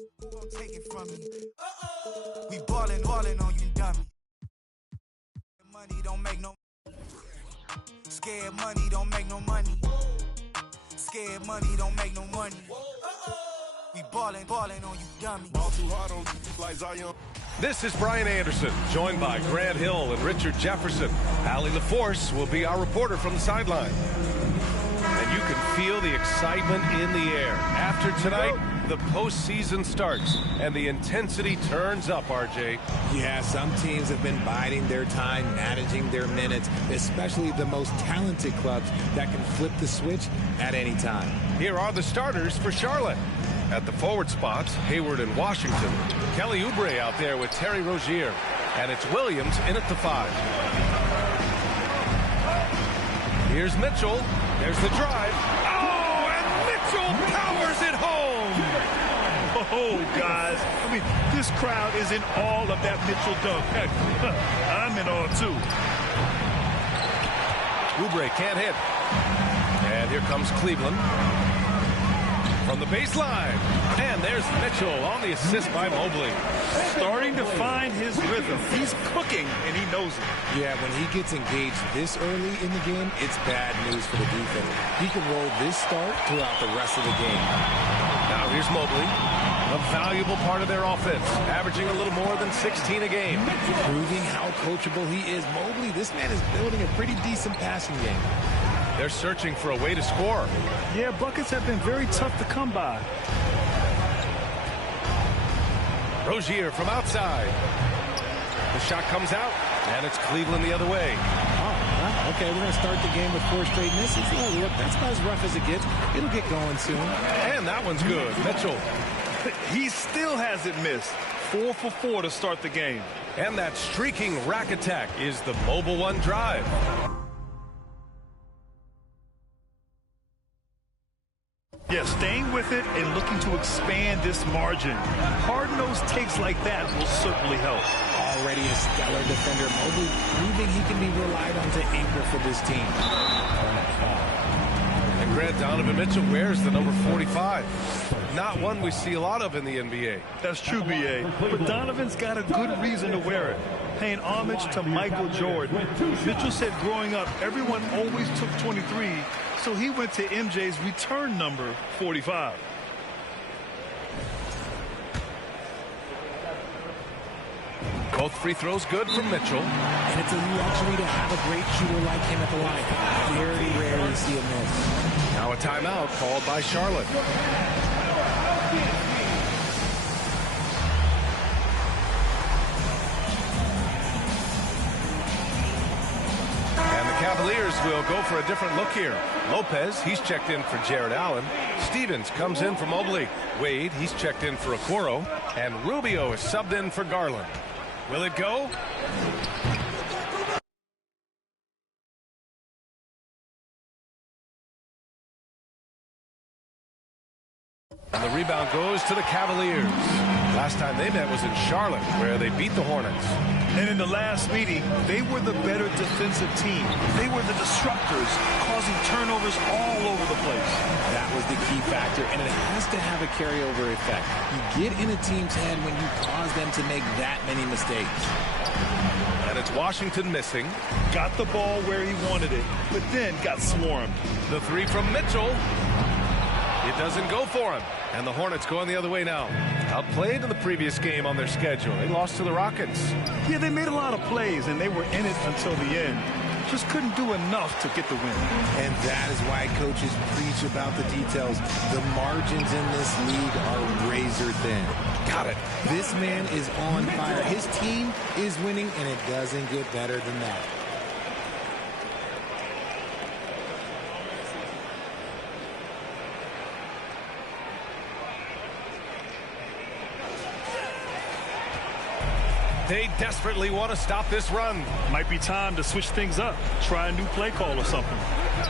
Don't take it from me. We ballin' on you, dummy. Money don't make no. Scared money don't make no money. Scared money don't make no money. We ballin' on you, dummy. Ball too hard on like Zion. This is Brian Anderson, joined by Grant Hill and Richard Jefferson. Allie LaForce will be our reporter from the sideline. And you can feel the excitement in the air. After tonight, the postseason starts, and the intensity turns up, RJ. Yeah, some teams have been biding their time, managing their minutes, especially the most talented clubs that can flip the switch at any time. Here are the starters for Charlotte. At the forward spots, Hayward and Washington. Kelly Oubre out there with Terry Rozier. And it's Williams in at the 5. Here's Mitchell. There's the drive. Oh, and Mitchell powers it home. Oh, guys. I mean, this crowd is in all of that Mitchell dunk. Heck, I'm in all, too. Oubre can't hit. And here comes Cleveland. From the baseline. And there's Mitchell on the assist by Mobley. Starting to find his rhythm. He's cooking, and he knows it. Yeah, when he gets engaged this early in the game, it's bad news for the defense. He can roll this start throughout the rest of the game. Now here's Mobley. A valuable part of their offense, averaging a little more than 16 a game. Proving how coachable he is. Mobley, this man is building a pretty decent passing game. They're searching for a way to score. Yeah, buckets have been very tough to come by. Rozier from outside. The shot comes out, and it's Cleveland the other way. Oh, okay, we're going to start the game with 4 straight misses. Oh, look, that's about as rough as it gets. It'll get going soon. And that one's good. Mitchell. He still hasn't missed. 4 for 4 to start the game. And that streaking rack attack is the Mobile One drive. Yeah, staying with it and looking to expand this margin. Hard-nosed takes like that will certainly help. Already a stellar defender, Mobley proving he can be relied on to anchor for this team. And Grant, Donovan Mitchell wears the number 45. Not one we see a lot of in the NBA. That's true, B.A. But Donovan's got a good reason to wear it. Paying homage to Michael Jordan. Mitchell said growing up, everyone always took 23, so he went to MJ's return number 45. Both free throws good from Mitchell. And it's a luxury to have a great shooter like him at the line. Very rarely see a miss. Now a timeout called by Charlotte. And the Cavaliers will go for a different look here. Lopez, he's checked in for Jared Allen. Stevens comes in for Mobley. Wade, he's checked in for Okoro. And Rubio is subbed in for Garland. Will it go? And the rebound goes to the Cavaliers. Last time they met was in Charlotte, where they beat the Hornets. And in the last meeting, they were the better defensive team. They were the disruptors, causing turnovers all over the place. That was the key factor, and it has to have a carryover effect. You get in a team's head when you cause them to make that many mistakes. And it's Washington missing. Got the ball where he wanted it, but then got swarmed. The 3 from Mitchell. It doesn't go for him. And the Hornets going the other way now. Outplayed in the previous game on their schedule. They lost to the Rockets. Yeah, they made a lot of plays, and they were in it until the end. Just couldn't do enough to get the win. And that is why coaches preach about the details. The margins in this league are razor thin. Got it. This man is on fire. His team is winning, and it doesn't get better than that. They desperately want to stop this run. Might be time to switch things up. Try a new play call or something.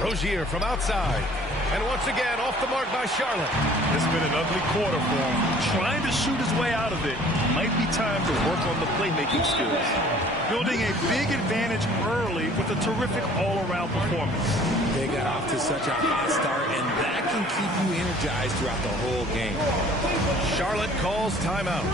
Rozier from outside. And once again, off the mark by Charlotte. It's been an ugly quarter for him. Trying to shoot his way out of it. Might be time to work on the playmaking skills. Building a big advantage early with a terrific all-around performance. They got a off to such a hot start, and that can keep you energized throughout the whole game. Charlotte calls timeout.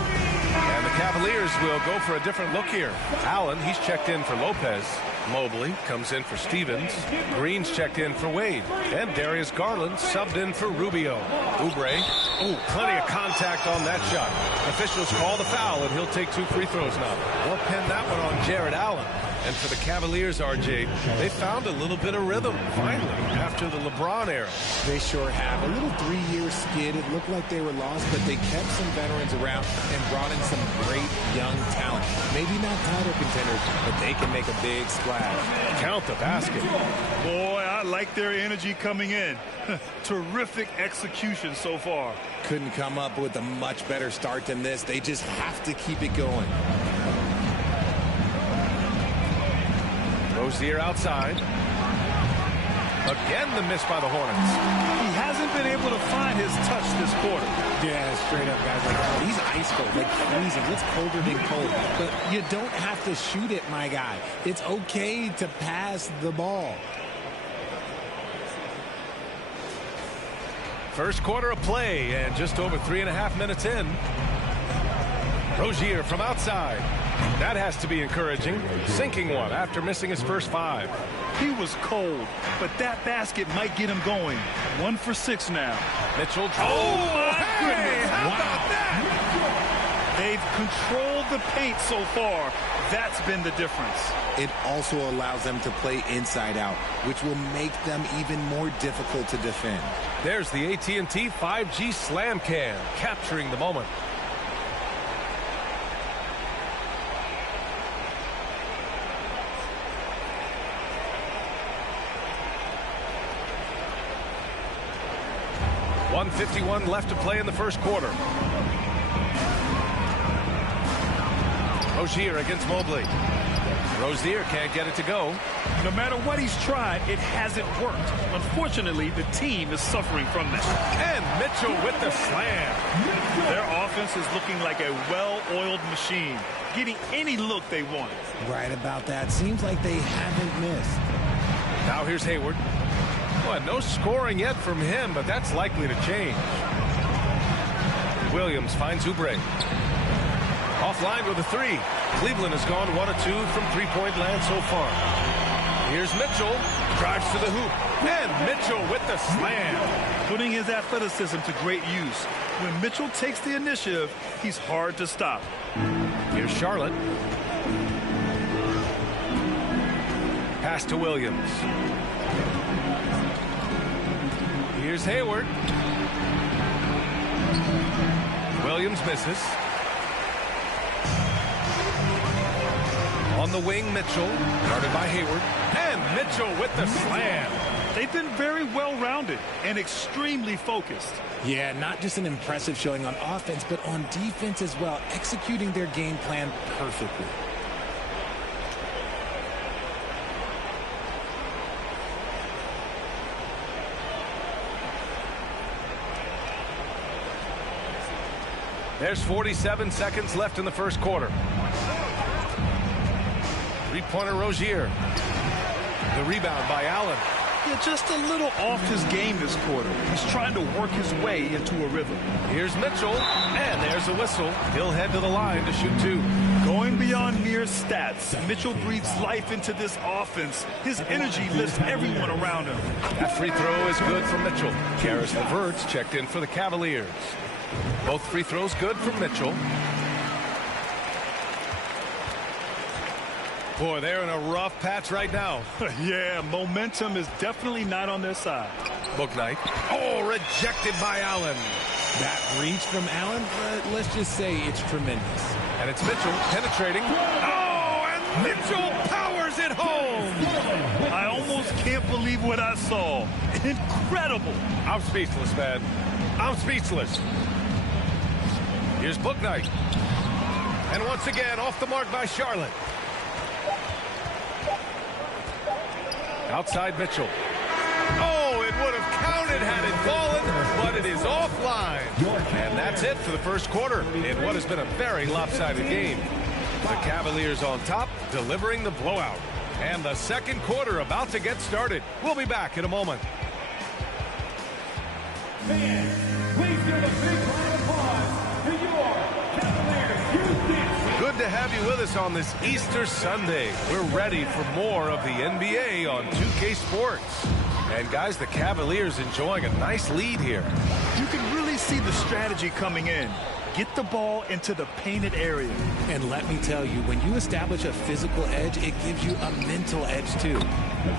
And the Cavaliers will go for a different look here. Allen, he's checked in for Lopez. Mobley comes in for Stevens. Green's checked in for Wade. And Darius Garland subbed in for Rubio. Oubre. Oh, plenty of contact on that shot. Officials call the foul, and he'll take 2 free throws now. They'll pin that one on Jared Allen. And for the Cavaliers, RJ, they found a little bit of rhythm, finally, after the LeBron era. They sure have. A little 3-year skid. It looked like they were lost, but they kept some veterans around and brought in some great young talent. Maybe not title contenders, but they can make a big splash. Count the basket. Boy, I like their energy coming in. Terrific execution so far. Couldn't come up with a much better start than this. They just have to keep it going. Rozier outside. Again, the miss by the Hornets. He hasn't been able to find his touch this quarter. Yeah, straight up, guys. Like, he's ice cold, like freezing. It's colder than cold. But you don't have to shoot it, my guy. It's okay to pass the ball. First quarter of play, and just over 3.5 minutes in. Rozier from outside. That has to be encouraging. Sinking one after missing his first 5. He was cold, but that basket might get him going. 1 for 6 now. Mitchell. Oh, my goodness. How about that? They've controlled the paint so far. That's been the difference. It also allows them to play inside out, which will make them even more difficult to defend. There's the AT&T 5G Slam Cam, capturing the moment. .151 left to play in the first quarter. Rozier against Mobley. Rozier can't get it to go. No matter what he's tried, it hasn't worked. Unfortunately, the team is suffering from that. And Mitchell with the slam. Their offense is looking like a well-oiled machine, getting any look they want. Right about that. Seems like they haven't missed. Now here's Hayward. Well, no scoring yet from him, but that's likely to change. Williams finds Oubre. Offline with a 3. Cleveland has gone 1 of 2 from three-point land so far. Here's Mitchell. Drives to the hoop. And Mitchell with the slam. Putting his athleticism to great use. When Mitchell takes the initiative, he's hard to stop. Here's Charlotte. Pass to Williams. Here's Hayward. Williams misses. On the wing, Mitchell. Guarded by Hayward. And Mitchell with the slam. They've been very well-rounded and extremely focused. Yeah, not just an impressive showing on offense, but on defense as well, executing their game plan perfectly. There's 47 seconds left in the first quarter. Three-pointer Rozier. The rebound by Allen. Yeah, just a little off his game this quarter. He's trying to work his way into a rhythm. Here's Mitchell, and there's a whistle. He'll head to the line to shoot 2. Going beyond mere stats, Mitchell breathes life into this offense. His energy lifts everyone around him. That free throw is good for Mitchell. Karis LeVert's checked in for the Cavaliers. Both free throws good from Mitchell. Boy, they're in a rough patch right now. Yeah, momentum is definitely not on their side. Bouknight. Oh, rejected by Allen. That reach from Allen, let's just say it's tremendous. And it's Mitchell penetrating. Oh, and Mitchell powers it home. I almost can't believe what I saw. Incredible. I'm speechless, man. I'm speechless. Here's Bouknight. And once again, off the mark by Charlotte. Outside Mitchell. Oh, it would have counted had it fallen, but it is offline. And that's it for the first quarter in what has been a very lopsided game. The Cavaliers on top, delivering the blowout. And the second quarter about to get started. We'll be back in a moment. Fans, please give a big round of applause to your Cavaliers Houston. Good to have you with us on this Easter Sunday. We're ready for more of the NBA on 2K Sports. And guys, the Cavaliers enjoying a nice lead here. You can really see the strategy coming in. Get the ball into the painted area. And let me tell you, when you establish a physical edge, it gives you a mental edge too.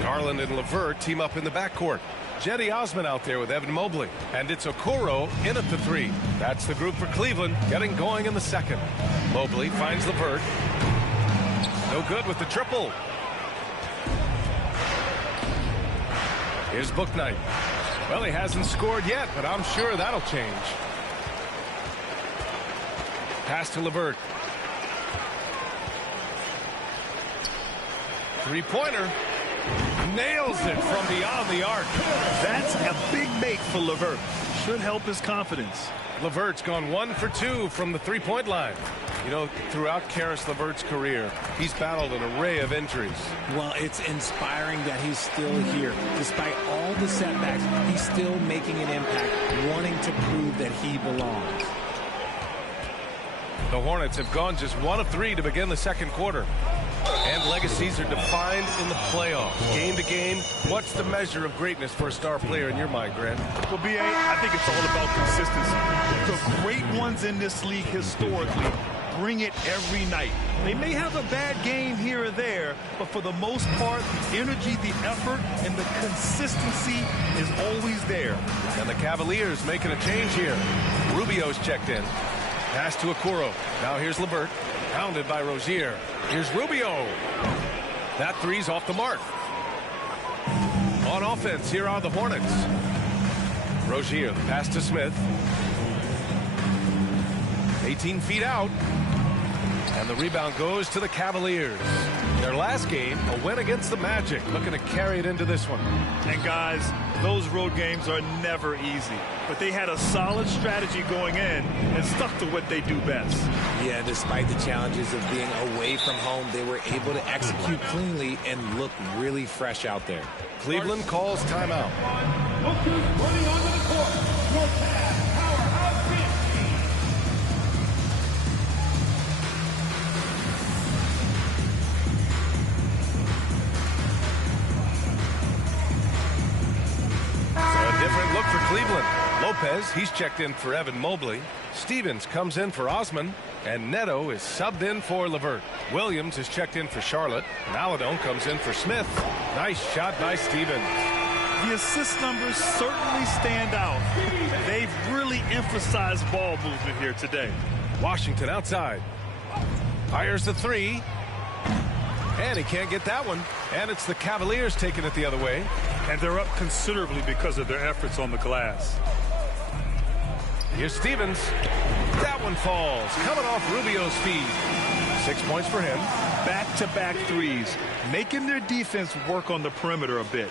Garland and LeVert team up in the backcourt. Jetty Osman out there with Evan Mobley. And it's Okoro in at the 3. That's the group for Cleveland, getting going in the second. Mobley finds LeVert. No good with the triple. Here's Bouknight. Well, he hasn't scored yet, but I'm sure that'll change. Pass to LeVert. Three-pointer. Nails it from beyond the arc. That's a big make for LeVert. Should help his confidence. LeVert's gone 1 for 2 from the three-point line. You know, throughout Karis LeVert's career, he's battled an array of injuries. Well, it's inspiring that he's still here. Despite all the setbacks, he's still making an impact, wanting to prove that he belongs. The Hornets have gone just 1 of 3 to begin the second quarter. And legacies are defined in the playoffs. Game to game, what's the measure of greatness for a star player in your mind, Grant? Well, B.A., I think it's all about consistency. The great ones in this league historically bring it every night. They may have a bad game here or there, but for the most part, the energy, the effort, and the consistency is always there. And the Cavaliers making a change here. Rubio's checked in. Pass to Okoro. Now here's LeVert. Pounded by Rozier. Here's Rubio. That three's off the mark. On offense, here are the Hornets. Rozier, the pass to Smith. 18 feet out. And the rebound goes to the Cavaliers. Their last game, a win against the Magic, looking to carry it into this one. And guys, those road games are never easy. But they had a solid strategy going in and stuck to what they do best. Yeah, despite the challenges of being away from home, they were able to execute cleanly and look really fresh out there. Cleveland calls timeout. Look who's running onto the court. Your Cavs powerhouse bench team. Different look for Cleveland. Lopez, he's checked in for Evan Mobley. Stevens comes in for Osman. And Neto is subbed in for LeVert. Williams is checked in for Charlotte. Maladon comes in for Smith. Nice shot by Stevens. The assist numbers certainly stand out. They've really emphasized ball movement here today. Washington outside. Fires the three. And he can't get that one. And it's the Cavaliers taking it the other way. And they're up considerably because of their efforts on the glass. Here's Stevens. That one falls. Coming off Rubio's feed. 6 points for him. Back-to-back threes, making their defense work on the perimeter a bit.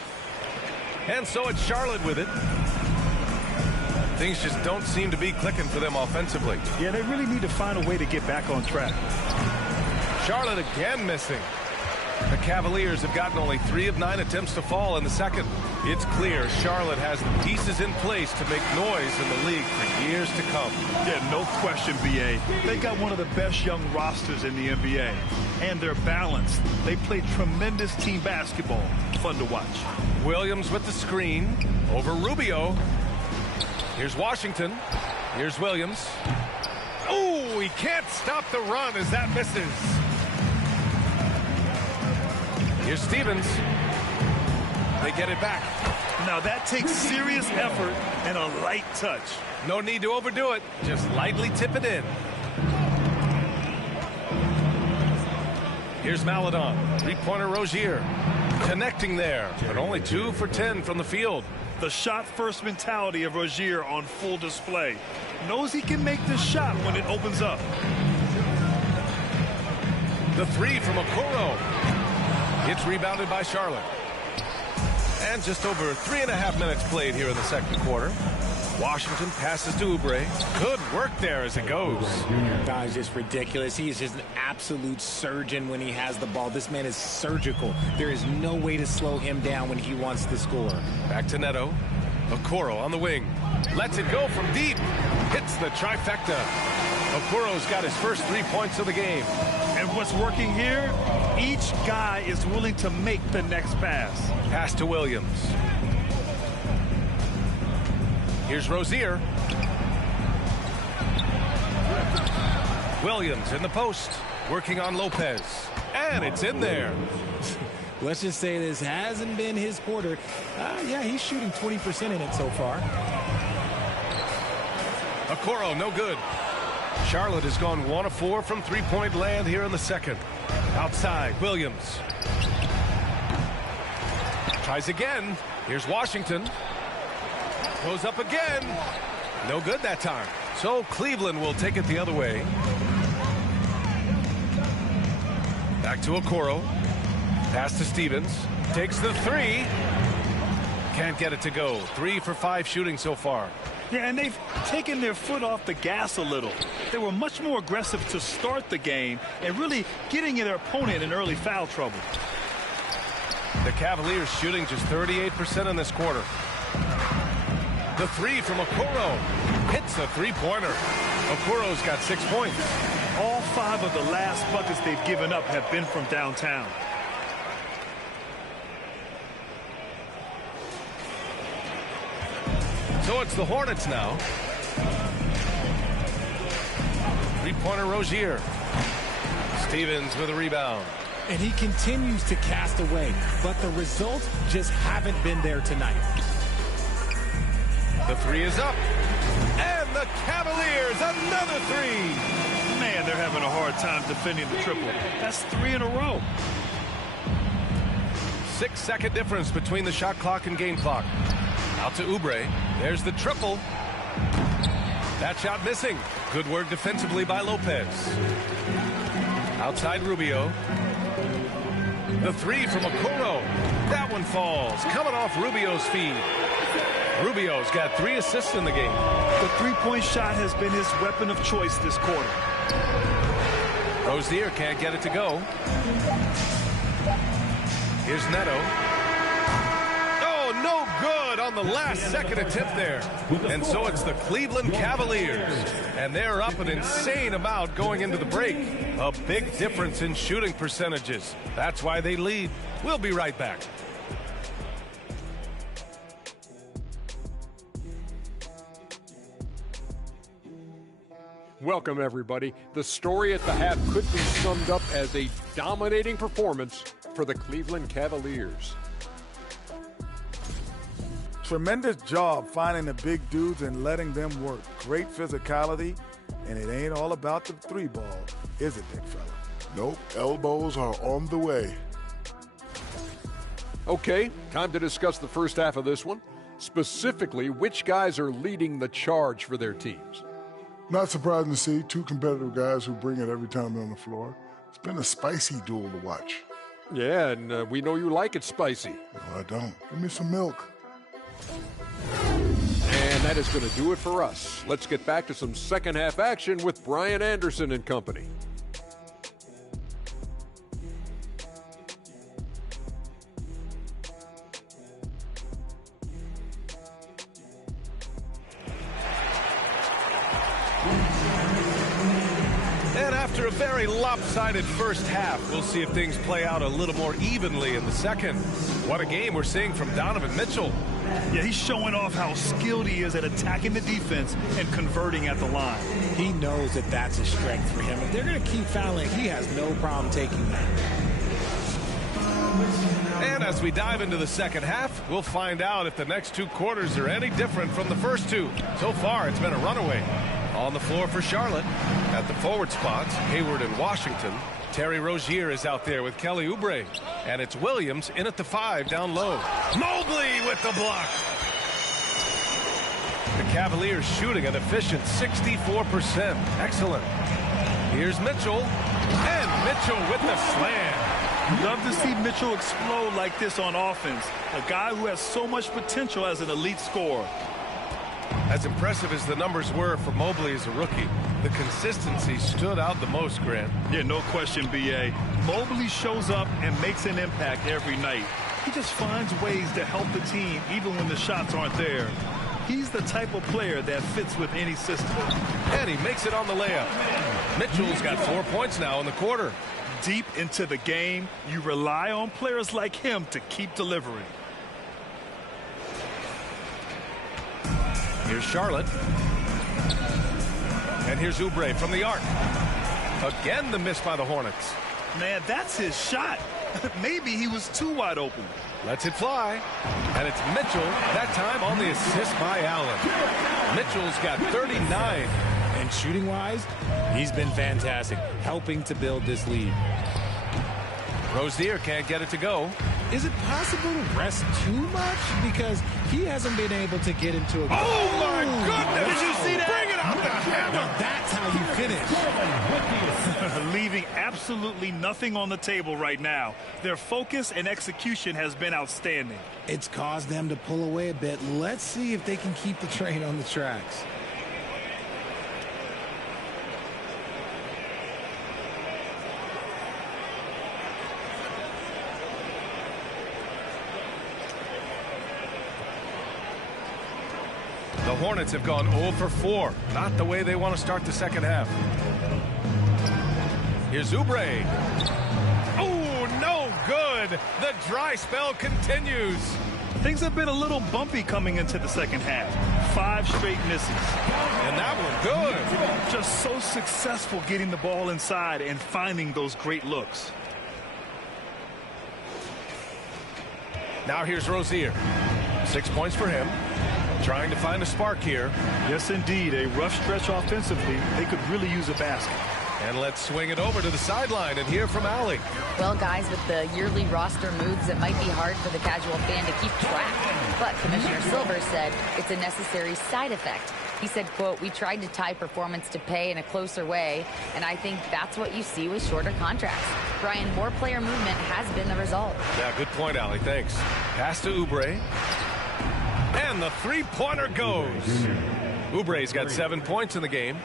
And so it's Charlotte with it. Things just don't seem to be clicking for them offensively. Yeah, they really need to find a way to get back on track. Charlotte again missing. The Cavaliers have gotten only 3 of 9 attempts to fall in the second. It's clear Charlotte has the pieces in place to make noise in the league for years to come. Yeah, no question, B.A. They got one of the best young rosters in the NBA. And they're balanced. They play tremendous team basketball. Fun to watch. Williams with the screen over Rubio. Here's Washington. Here's Williams. Oh, he can't stop the run as that misses. Here's Stevens. They get it back. Now that takes serious effort and a light touch. No need to overdo it. Just lightly tip it in. Here's Maladon. Three-pointer Rozier. Connecting there, but only 2 for 10 from the field. The shot-first mentality of Rozier on full display. Knows he can make this shot when it opens up. The three from Okoro. It's rebounded by Charlotte. And just over 3.5 minutes played here in the second quarter. Washington passes to Oubre. Good work there as it goes. Guy's just ridiculous. He is just an absolute surgeon when he has the ball. This man is surgical. There is no way to slow him down when he wants to score. Back to Neto. Okoro on the wing. Lets it go from deep. Hits the trifecta. Okoro's got his first 3 points of the game. And what's working here, each guy is willing to make the next pass. Pass to Williams. Here's Rozier. Williams in the post, working on Lopez. And it's in there. Let's just say this hasn't been his quarter. Yeah, he's shooting 20% in it so far. Okoro, no good. Charlotte has gone 1 of 4 from three-point land here in the second. Outside, Williams. Tries again. Here's Washington. Goes up again. No good that time. So Cleveland will take it the other way. Back to Okoro. Pass to Stevens. Takes the 3. Can't get it to go. 3 for 5 shooting so far. Yeah, and they've taken their foot off the gas a little. They were much more aggressive to start the game and really getting their opponent in early foul trouble. The Cavaliers shooting just 38% in this quarter. The 3 from Okoro hits a three-pointer. Okoro's got 6 points. All 5 of the last buckets they've given up have been from downtown. So it's the Hornets now. Three-pointer Rozier. Stevens with a rebound. And he continues to cast away, but the results just haven't been there tonight. The 3 is up. And the Cavaliers, another 3. Man, they're having a hard time defending the triple. That's 3 in a row. 6-second difference between the shot clock and game clock. Out to Oubre. There's the triple. That shot missing. Good work defensively by Lopez. Outside Rubio. The 3 from Okoro. That one falls. Coming off Rubio's feed. Rubio's got 3 assists in the game. The three-point shot has been his weapon of choice this quarter. Rozier can't get it to go. Here's Neto. Oh, no good on the last second attempt there. And so it's the Cleveland Cavaliers. And they're up an insane amount going into the break. A big difference in shooting percentages. That's why they lead. We'll be right back. Welcome, everybody. The story at the half could be summed up as a dominating performance for the Cleveland Cavaliers. Tremendous job finding the big dudes and letting them work. Great physicality, and it ain't all about the 3 ball, is it, big fella? Nope, elbows are on the way. Okay, time to discuss the first half of this one. Specifically, which guys are leading the charge for their teams? Not surprising to see 2 competitive guys who bring it every time they're on the floor. It's been a spicy duel to watch. Yeah, and we know you like it spicy. No, I don't. Give me some milk. And that is going to do it for us. Let's get back to some second half action with Brian Anderson and company. And after a very lopsided first half, we'll see if things play out a little more evenly in the second. What a game we're seeing from Donovan Mitchell. Yeah, he's showing off how skilled he is at attacking the defense and converting at the line. He knows that that's a strength for him. If they're going to keep fouling, he has no problem taking that. And as we dive into the second half, we'll find out if the next 2 quarters are any different from the first 2. So far, it's been a runaway. On the floor for Charlotte. At the forward spots, Hayward and Washington. Terry Rozier is out there with Kelly Oubre. And it's Williams in at the 5 down low. Mobley with the block. The Cavaliers shooting an efficient 64%. Excellent. Here's Mitchell. And Mitchell with the slam. Love to see Mitchell explode like this on offense. A guy who has so much potential as an elite scorer. As impressive as the numbers were for Mobley as a rookie, the consistency stood out the most, Grant. Yeah, no question, B.A. Mobley shows up and makes an impact every night. He just finds ways to help the team even when the shots aren't there. He's the type of player that fits with any system. And he makes it on the layup. Mitchell's got 4 points now in the quarter. Deep into the game, you rely on players like him to keep delivering. Here's Charlotte. And here's Oubre from the arc. Again, the miss by the Hornets. Man, that's his shot. Maybe he was too wide open. Lets it fly. And it's Mitchell, that time on the assist by Allen. Mitchell's got 39. And shooting-wise, he's been fantastic, helping to build this lead. Rozier can't get it to go. Is it possible to rest too much? Because he hasn't been able to get into a... Oh, my goodness! Did you see that? Bring it out the hammer! Now that's how you finish. Leaving absolutely nothing on the table right now. Their focus and execution has been outstanding. It's caused them to pull away a bit. Let's see if they can keep the train on the tracks. The Hornets have gone 0 for 4. Not the way they want to start the second half. Here's Oubre. Oh, no good. The dry spell continues. Things have been a little bumpy coming into the second half. 5 straight misses. And that one good. Just so successful getting the ball inside and finding those great looks. Now here's Rozier. 6 points for him. Trying to find a spark here. Yes, indeed. A rough stretch offensively. They could really use a basket. And let's swing it over to the sideline and hear from Allie. Well, guys, with the yearly roster moves, it might be hard for the casual fan to keep track. But Commissioner Silver said it's a necessary side effect. He said, quote, "We tried to tie performance to pay in a closer way, and I think that's what you see with shorter contracts." Brian, more player movement has been the result. Yeah, good point, Allie. Thanks. Pass to Oubre. And the three-pointer goes. Oubre's got 7 points in the game.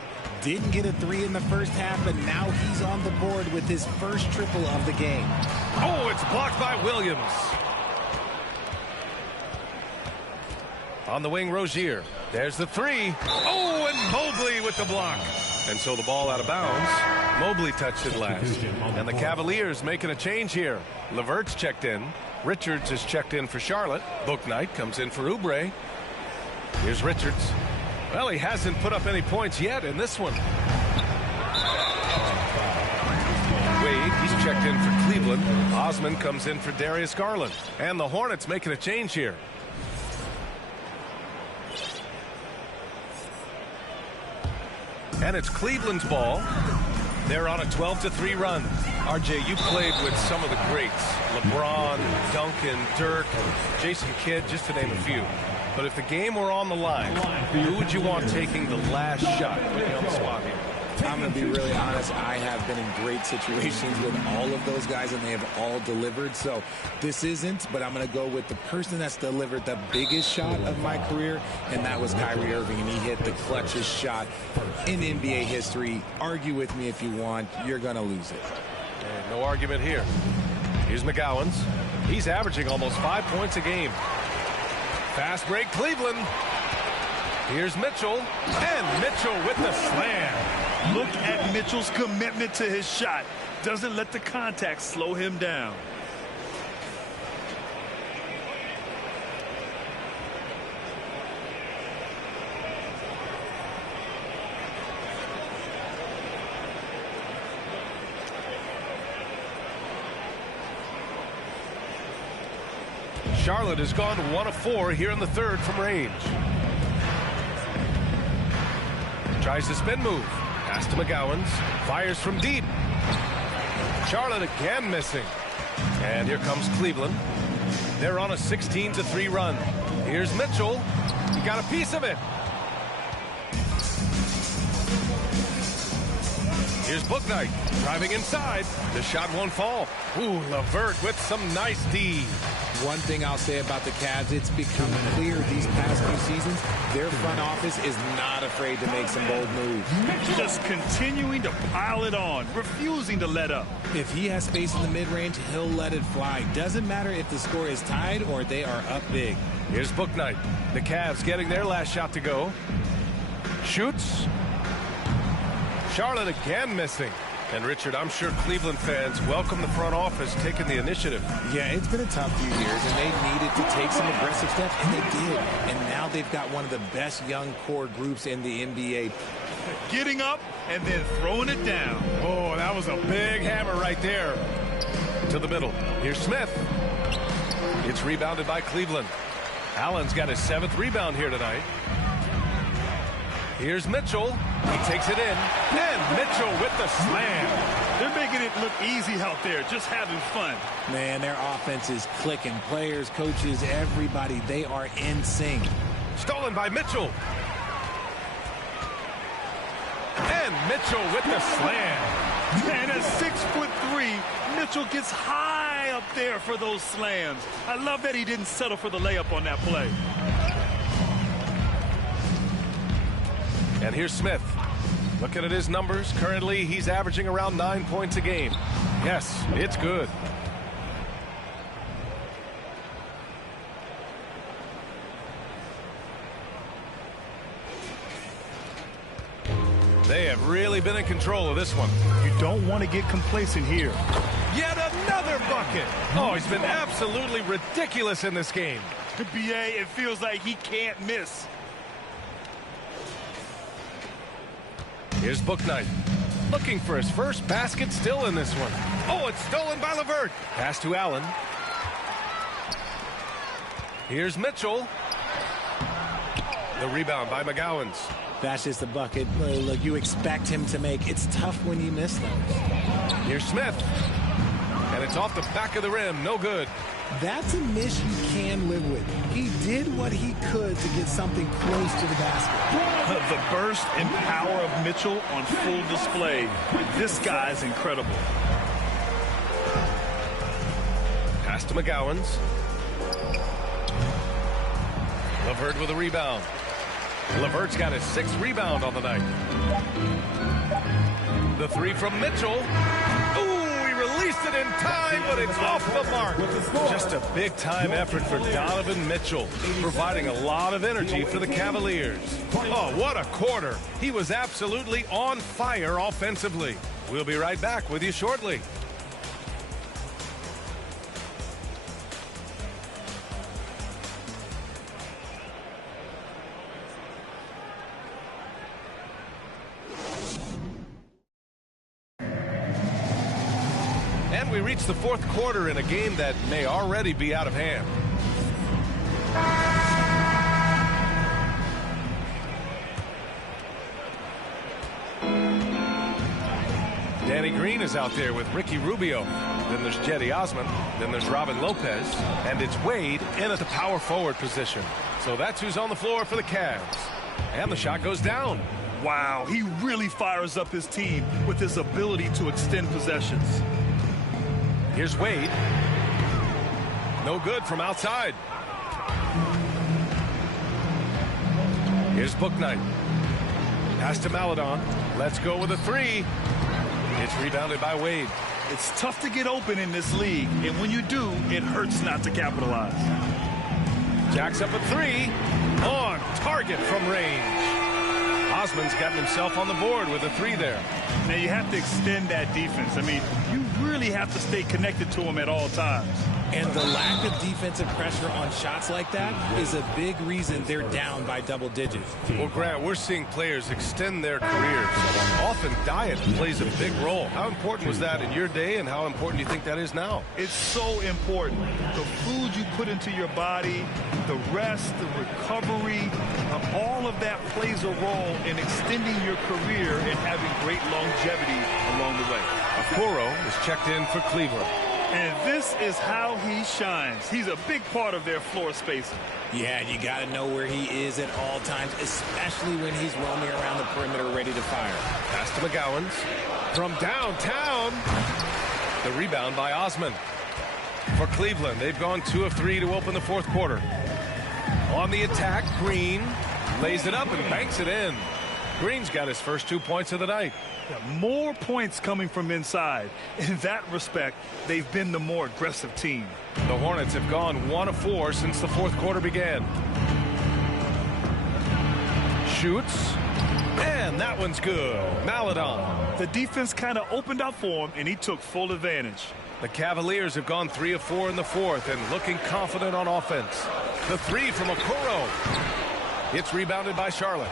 Didn't get a 3 in the first half, but now he's on the board with his first triple of the game. Oh, it's blocked by Williams. On the wing, Rozier. There's the 3. Oh, and Mobley with the block. And so the ball out of bounds. Mobley touched it last. And the Cavaliers making a change here. Levert's checked in. Richards is checked in for Charlotte. Bouknight comes in for Oubre. Here's Richards. Well, he hasn't put up any points yet in this one. Wade, he's checked in for Cleveland. Osman comes in for Darius Garland. And the Hornets making a change here. And it's Cleveland's ball. They're on a 12-3 run. RJ, you played with some of the greats. LeBron, Duncan, Dirk, Jason Kidd, just to name a few. But if the game were on the line, who would you want taking the last shot? Put you on the spot here. I'm going to be really honest. I have been in great situations with all of those guys, and they have all delivered. So this isn't, but I'm going to go with the person that's delivered the biggest shot of my career, and that was Kyrie Irving, and he hit the clutchest shot in NBA history. Argue with me if you want. You're going to lose it. No argument here. Here's McGowan's. He's averaging almost 5 points a game. Fast break, Cleveland. Here's Mitchell, and Mitchell with the slam. Look at Mitchell's commitment to his shot. Doesn't let the contact slow him down. Charlotte has gone 1 of 4 here in the third from range. Tries the spin move. Pass to McGowan's. Fires from deep. Charlotte again missing. And here comes Cleveland. They're on a 16-3 run. Here's Mitchell. He got a piece of it. Here's Bouknight driving inside. The shot won't fall. Ooh, LeVert with some nice D. One thing I'll say about the Cavs, it's become clear these past few seasons, their front office is not afraid to make some bold moves. Just continuing to pile it on, refusing to let up. If he has space in the mid-range, he'll let it fly. Doesn't matter if the score is tied or they are up big. Here's Bouknight. The Cavs getting their last shot to go. Shoots. Charlotte again missing. And Richard, I'm sure Cleveland fans welcome the front office taking the initiative. Yeah, it's been a tough few years, and they needed to take some aggressive steps, and they did. And now they've got one of the best young core groups in the NBA. Getting up and then throwing it down. Oh, that was a big hammer right there. To the middle. Here's Smith. It's rebounded by Cleveland. Allen's got his 7th rebound here tonight. Here's Mitchell. He takes it in. And Mitchell with the slam. They're making it look easy out there, just having fun. Man, their offense is clicking. Players, coaches, everybody, they are in sync. Stolen by Mitchell. And Mitchell with the slam. Man, at 6'3", Mitchell gets high up there for those slams. I love that he didn't settle for the layup on that play. And here's Smith. Looking at his numbers, currently he's averaging around 9 points a game. Yes, it's good. They have really been in control of this one. You don't want to get complacent here. Yet another bucket. Oh, he's been absolutely ridiculous in this game. To BA, it feels like he can't miss. Here's Bouknight. Looking for his first basket still in this one. Oh, it's stolen by LeVert. Pass to Allen. Here's Mitchell. The rebound by McGowans. That's just a bucket. Look, you expect him to make. It's tough when you miss those. Here's Smith. And it's off the back of the rim. No good. That's a miss you can live with. He did what he could to get something close to the basket. The burst and power of Mitchell on full display. This guy's incredible. Pass to McGowans. LeVert with a rebound. LeVert's got his 6th rebound on the night. The 3 from Mitchell. Ooh, he released it in time, but it's off the mark. Just a big-time effort for Donovan Mitchell, providing a lot of energy for the Cavaliers. Oh, what a quarter. He was absolutely on fire offensively. We'll be right back with you shortly. We reach the 4th quarter in a game that may already be out of hand. Danny Green is out there with Ricky Rubio. Then there's Cedi Osman. Then there's Robin Lopez. And it's Wade in at the power forward position. So that's who's on the floor for the Cavs. And the shot goes down. Wow, he really fires up his team with his ability to extend possessions. Here's Wade. No good from outside. Here's Bouknight. Pass to Maledon. Let's go with a 3. It's rebounded by Wade. It's tough to get open in this league, and when you do, it hurts not to capitalize. Jacks up a 3. On target from range. Osman's gotten himself on the board with a 3 there. Now you have to extend that defense. I mean, you really have to stay connected to him at all times. And the lack of defensive pressure on shots like that is a big reason they're down by double digits. Well, Grant, we're seeing players extend their careers. Often diet plays a big role. How important was that in your day, and how important do you think that is now? It's so important. The food you put into your body, the rest, the recovery, all of that plays a role in extending your career and having great longevity along the way. Okoro is checked in for Cleveland. And this is how he shines. He's a big part of their floor spacing. Yeah, you got to know where he is at all times, especially when he's roaming around the perimeter ready to fire. Pass to McGowans. from downtown. The rebound by Osman. For Cleveland, they've gone 2 of 3 to open the fourth quarter. On the attack, Green lays it up and banks it in. Green's got his first 2 points of the night. Yeah, more points coming from inside. In that respect, they've been the more aggressive team. The Hornets have gone 1 of 4 since the fourth quarter began. Shoots. And that one's good. Maladon. The defense kind of opened up for him, and he took full advantage. The Cavaliers have gone 3 of 4 in the fourth and looking confident on offense. The three from Okoro. It's rebounded by Charlotte.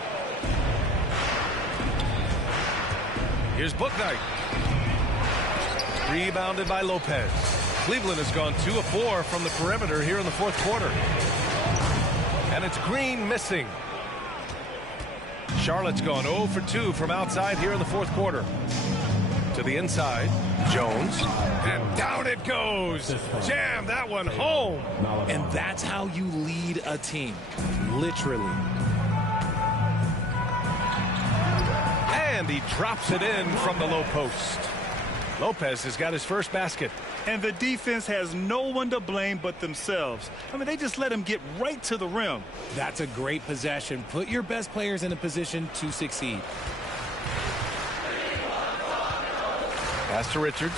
Here's Bouknight. Rebounded by Lopez. Cleveland has gone 2 of 4 from the perimeter here in the fourth quarter. And it's Green missing. Charlotte's gone 0 for 2 from outside here in the fourth quarter. To the inside, Jones, and down it goes. Jam that one home. And that's how you lead a team, literally. And he drops it in from the low post. Lopez has got his first basket. And the defense has no one to blame but themselves. I mean, they just let him get right to the rim. That's a great possession. Put your best players in a position to succeed. Pass to Richards.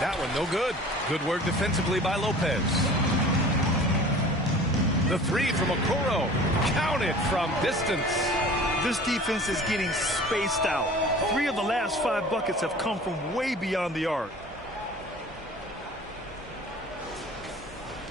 That one no good. Good work defensively by Lopez. The three from Okoro. Counted from distance. This defense is getting spaced out. 3 of the last 5 buckets have come from way beyond the arc.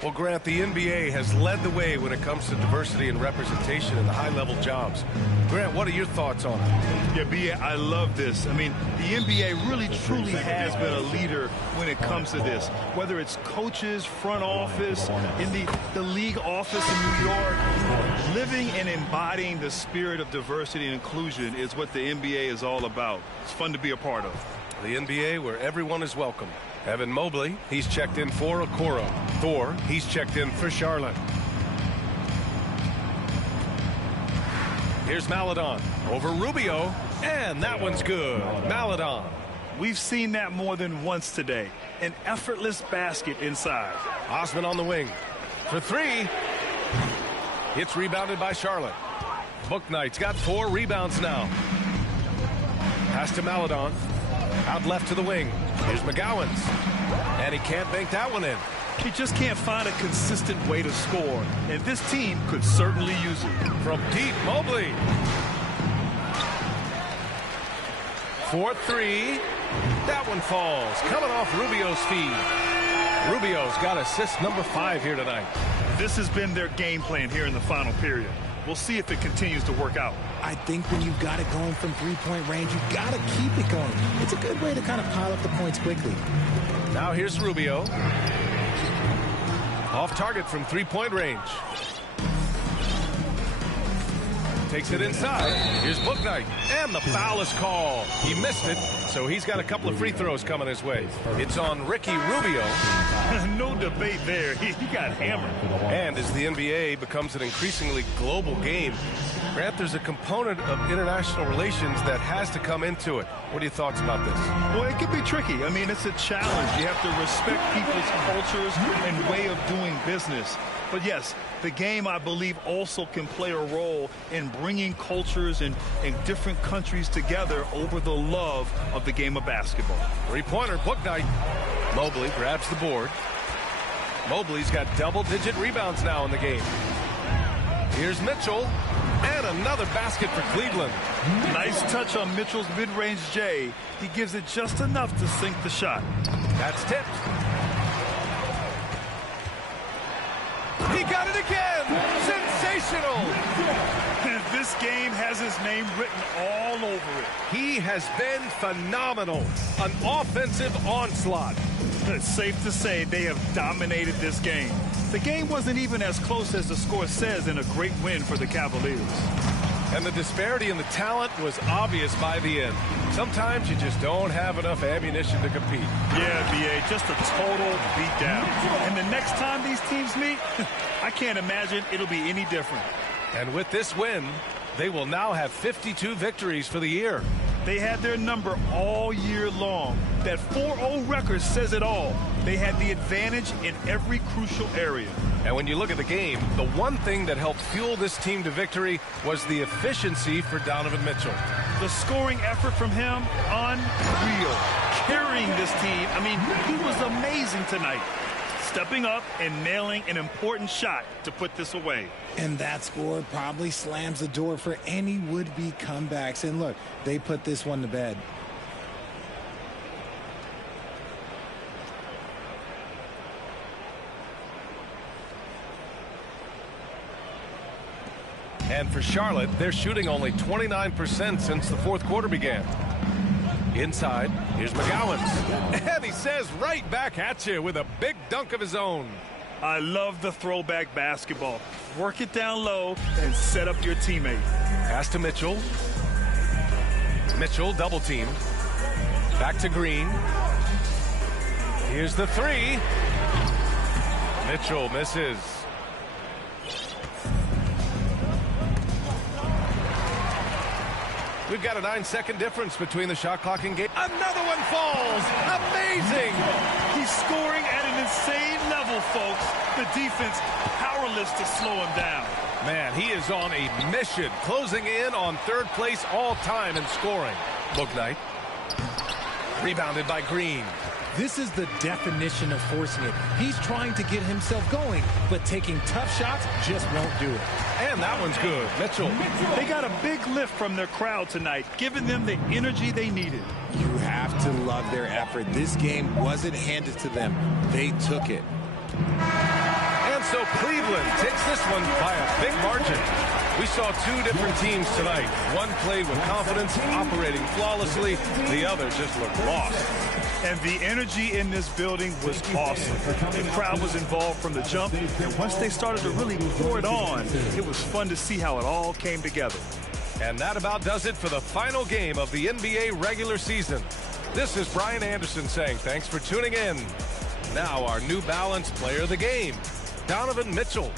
Well, Grant, the NBA has led the way when it comes to diversity and representation in the high-level jobs. Grant, what are your thoughts on it? Yeah, B.A., I love this. I mean, the NBA really, truly has been a leader when it comes to this. Whether it's coaches, front office, in the league office in New York, living and embodying the spirit of diversity and inclusion is what the NBA is all about. It's fun to be a part of. The NBA where everyone is welcome. Evan Mobley, he's checked in for Okoro. Thor, he's checked in for Charlotte. Here's Maladon over Rubio, and that one's good. Maladon. We've seen that more than once today. An effortless basket inside. Osman on the wing for 3. It's rebounded by Charlotte. Bouknight's got 4 rebounds now. Pass to Maladon. Out left to the wing. Here's McGowan's. And he can't bank that one in. He just can't find a consistent way to score. And this team could certainly use it. From deep, Mobley. For 3. That one falls. Coming off Rubio's feed. Rubio's got assist number 5 here tonight. This has been their game plan here in the final period. We'll see if it continues to work out. I think when you've got it going from 3-point range, you've got to keep it going. It's a good way to kind of pile up the points quickly. Now here's Rubio. Off target from 3-point range. Takes it inside. Here's Bouknight. And the foul is called. He missed it, so he's got a couple of free throws coming his way. It's on Ricky Rubio. No debate there. He got hammered. And as the NBA becomes an increasingly global game, Grant, there's a component of international relations that has to come into it. What are your thoughts about this? Well, it can be tricky. I mean, it's a challenge. You have to respect people's cultures and way of doing business. But yes, the game, I believe, also can play a role in bringing cultures and different countries together over the love of the game of basketball. 3-pointer, Bouknight. Mobley grabs the board. Mobley's got double-digit rebounds now in the game. Here's Mitchell. And another basket for Cleveland. Nice touch on Mitchell's mid-range J. He gives it just enough to sink the shot. That's tipped. He got it again. Sensational. And this game has his name written all over it. He has been phenomenal. An offensive onslaught. It's safe to say they have dominated this game. The game wasn't even as close as the score says, in a great win for the Cavaliers. And the disparity in the talent was obvious by the end. Sometimes you just don't have enough ammunition to compete. Yeah, B.A., just a total beatdown. And the next time these teams meet, I can't imagine it'll be any different. And with this win, they will now have 52 victories for the year. They had their number all year long. That 4-0 record says it all. They had the advantage in every crucial area. And when you look at the game, the one thing that helped fuel this team to victory was the efficiency for Donovan Mitchell. The scoring effort from him, unreal. Carrying this team, I mean, he was amazing tonight. Stepping up and nailing an important shot to put this away. And that score probably slams the door for any would-be comebacks. And look, they put this one to bed. And for Charlotte, they're shooting only 29% since the fourth quarter began. Inside, here's McGowan. And he says right back at you with a big dunk of his own. I love the throwback basketball. Work it down low and set up your teammate. Pass to Mitchell. Mitchell double teamed. Back to Green. Here's the three. Mitchell misses. We've got a 9-second difference between the shot clock and game. Another one falls. Amazing. He's scoring at an insane level, folks. The defense powerless to slow him down. Man, he is on a mission, closing in on third place all time in scoring. Bouknight. Rebounded by Green. This is the definition of forcing it. He's trying to get himself going, but taking tough shots just won't do it. And that one's good. Mitchell. They got a big lift from their crowd tonight, giving them the energy they needed. You have to love their effort. This game wasn't handed to them. They took it. And so Cleveland takes this one by a big margin. We saw two different teams tonight. One played with confidence, operating flawlessly. The other just looked lost. And the energy in this building was awesome. The crowd was involved from the jump, and once they started to really pour it on, it was fun to see how it all came together. And that about does it for the final game of the NBA regular season. This is Brian Anderson saying thanks for tuning in. Now our New Balance player of the game, Donovan Mitchell.